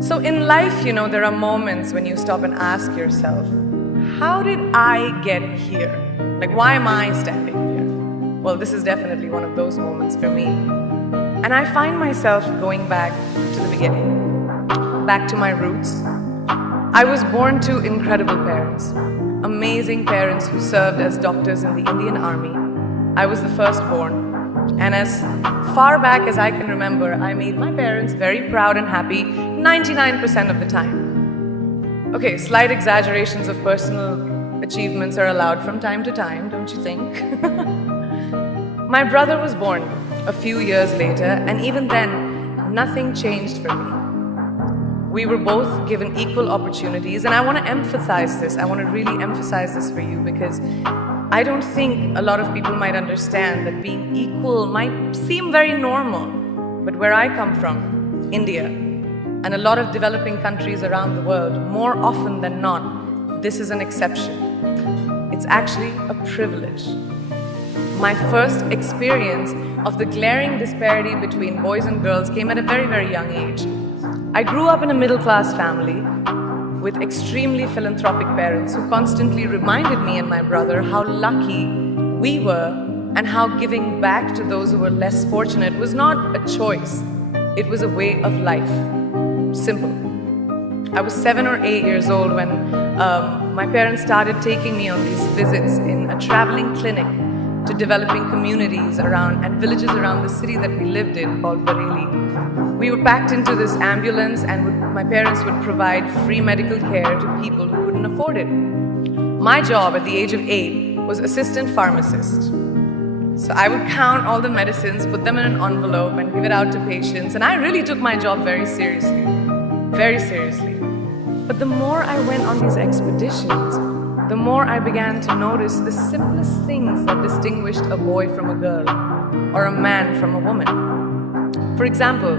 So in life, there are moments when you stop and ask yourself, how did I get here? Like, why am I standing here? Well, this is definitely one of those moments for me. And I find myself going back to the beginning, back to my roots. I was born to incredible parents, amazing parents who served as doctors in the Indian Army. I was the firstborn. And as far back as I can remember, I made my parents very proud and happy 99% of the time. Okay, slight exaggerations of personal achievements are allowed from time to time, don't you think? My brother was born a few years later, and even then, nothing changed for me. We were both given equal opportunities, and I want to emphasize this. I want to really emphasize this for you because I don't think a lot of people might understand that being equal might seem very normal. But where I come from, India, and a lot of developing countries around the world, more often than not, this is an exception. It's actually a privilege. My first experience of the glaring disparity between boys and girls came at a very, very young age. I grew up in a middle-class family with extremely philanthropic parents who constantly reminded me and my brother how lucky we were and how giving back to those who were less fortunate was not a choice. It was a way of life. Simple. I was 7 or 8 years old when my parents started taking me on these visits in a traveling clinic to developing communities around and villages around the city that we lived in called Bareilly. We were packed into this ambulance and my parents would provide free medical care to people who couldn't afford it. My job at the age of 8 was assistant pharmacist. So I would count all the medicines, put them in an envelope and give it out to patients, and I really took my job very seriously. Very seriously. But the more I went on these expeditions, the more I began to notice the simplest things that distinguished a boy from a girl or a man from a woman. For example,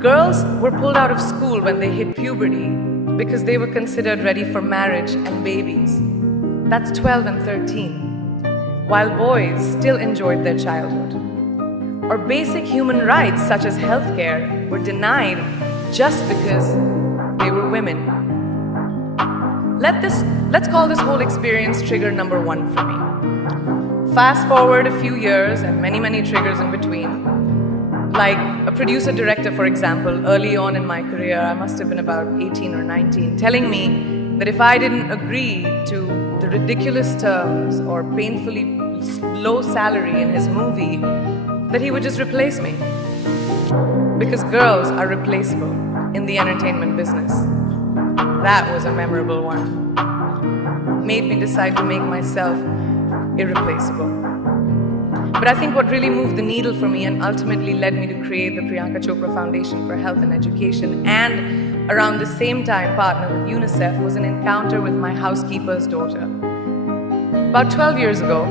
girls were pulled out of school when they hit puberty because they were considered ready for marriage and babies. That's 12 and 13, while boys still enjoyed their childhood. Or basic human rights such as healthcare were denied just because they were women. Let's call this whole experience trigger number 1 for me. Fast forward a few years and many, many triggers in between. Like a producer-director, for example, early on in my career, I must have been about 18 or 19, telling me that if I didn't agree to the ridiculous terms or painfully low salary in his movie, that he would just replace me. Because girls are replaceable in the entertainment business. That was a memorable one. Made me decide to make myself irreplaceable. But I think what really moved the needle for me and ultimately led me to create the Priyanka Chopra Foundation for Health and Education and around the same time partner with UNICEF was an encounter with my housekeeper's daughter. About 12 years ago,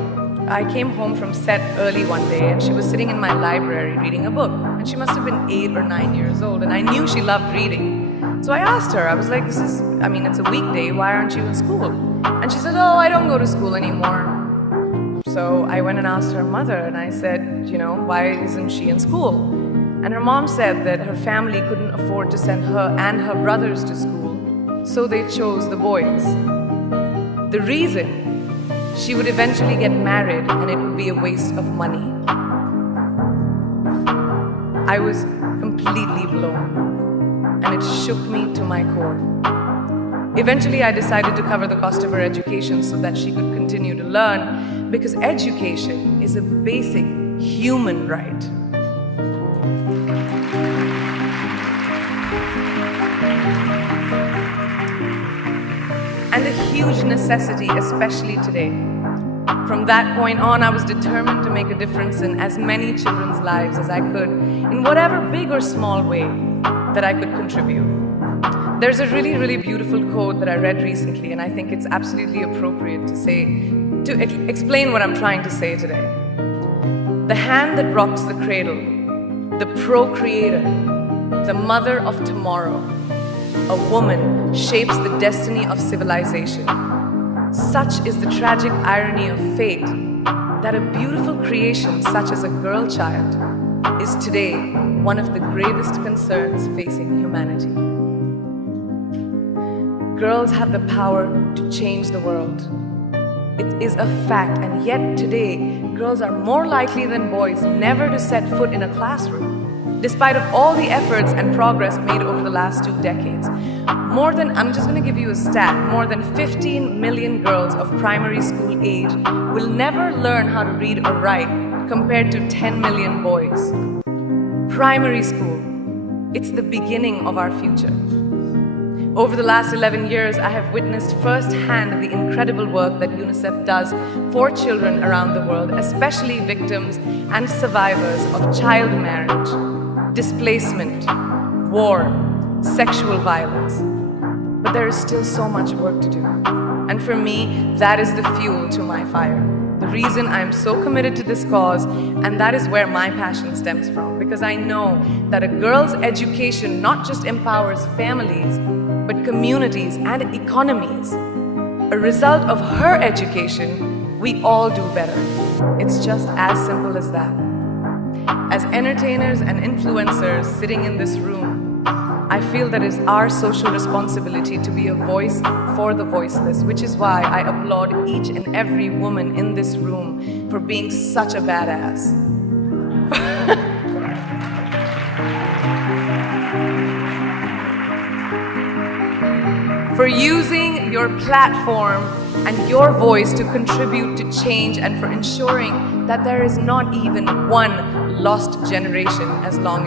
I came home from set early one day and she was sitting in my library reading a book. And she must have been 8 or 9 years old and I knew she loved reading. So I asked her, I was like, it's a weekday, why aren't you in school? And she said, oh, I don't go to school anymore. So I went and asked her mother and I said, why isn't she in school? And her mom said that her family couldn't afford to send her and her brothers to school, so they chose the boys. The reason? She would eventually get married and it would be a waste of money. I was completely blown and it shook me to my core. Eventually, I decided to cover the cost of her education so that she could continue to learn because education is a basic human right. And a huge necessity, especially today. From that point on, I was determined to make a difference in as many children's lives as I could, in whatever big or small way that I could contribute. There's a really, really beautiful quote that I read recently, and I think it's absolutely appropriate to explain what I'm trying to say today. The hand that rocks the cradle, the procreator, the mother of tomorrow, a woman shapes the destiny of civilization. Such is the tragic irony of fate that a beautiful creation such as a girl child is today one of the gravest concerns facing humanity. Girls have the power to change the world. It is a fact, and yet today, girls are more likely than boys never to set foot in a classroom, despite of all the efforts and progress made over the last 2 decades. I'm just going to give you a stat, more than 15 million girls of primary school age will never learn how to read or write, compared to 10 million boys. Primary school, it's the beginning of our future. Over the last 11 years, I have witnessed firsthand the incredible work that UNICEF does for children around the world, especially victims and survivors of child marriage, displacement, war, sexual violence. But there is still so much work to do. And for me, that is the fuel to my fire. The reason I am so committed to this cause, and that is where my passion stems from, because I know that a girl's education not just empowers families, but communities and economies. A result of her education, we all do better. It's just as simple as that. As entertainers and influencers sitting in this room, I feel that it's our social responsibility to be a voice for the voiceless, which is why I applaud each and every woman in this room for being such a badass. For using your platform and your voice to contribute to change, and for ensuring that there is not even one lost generation as long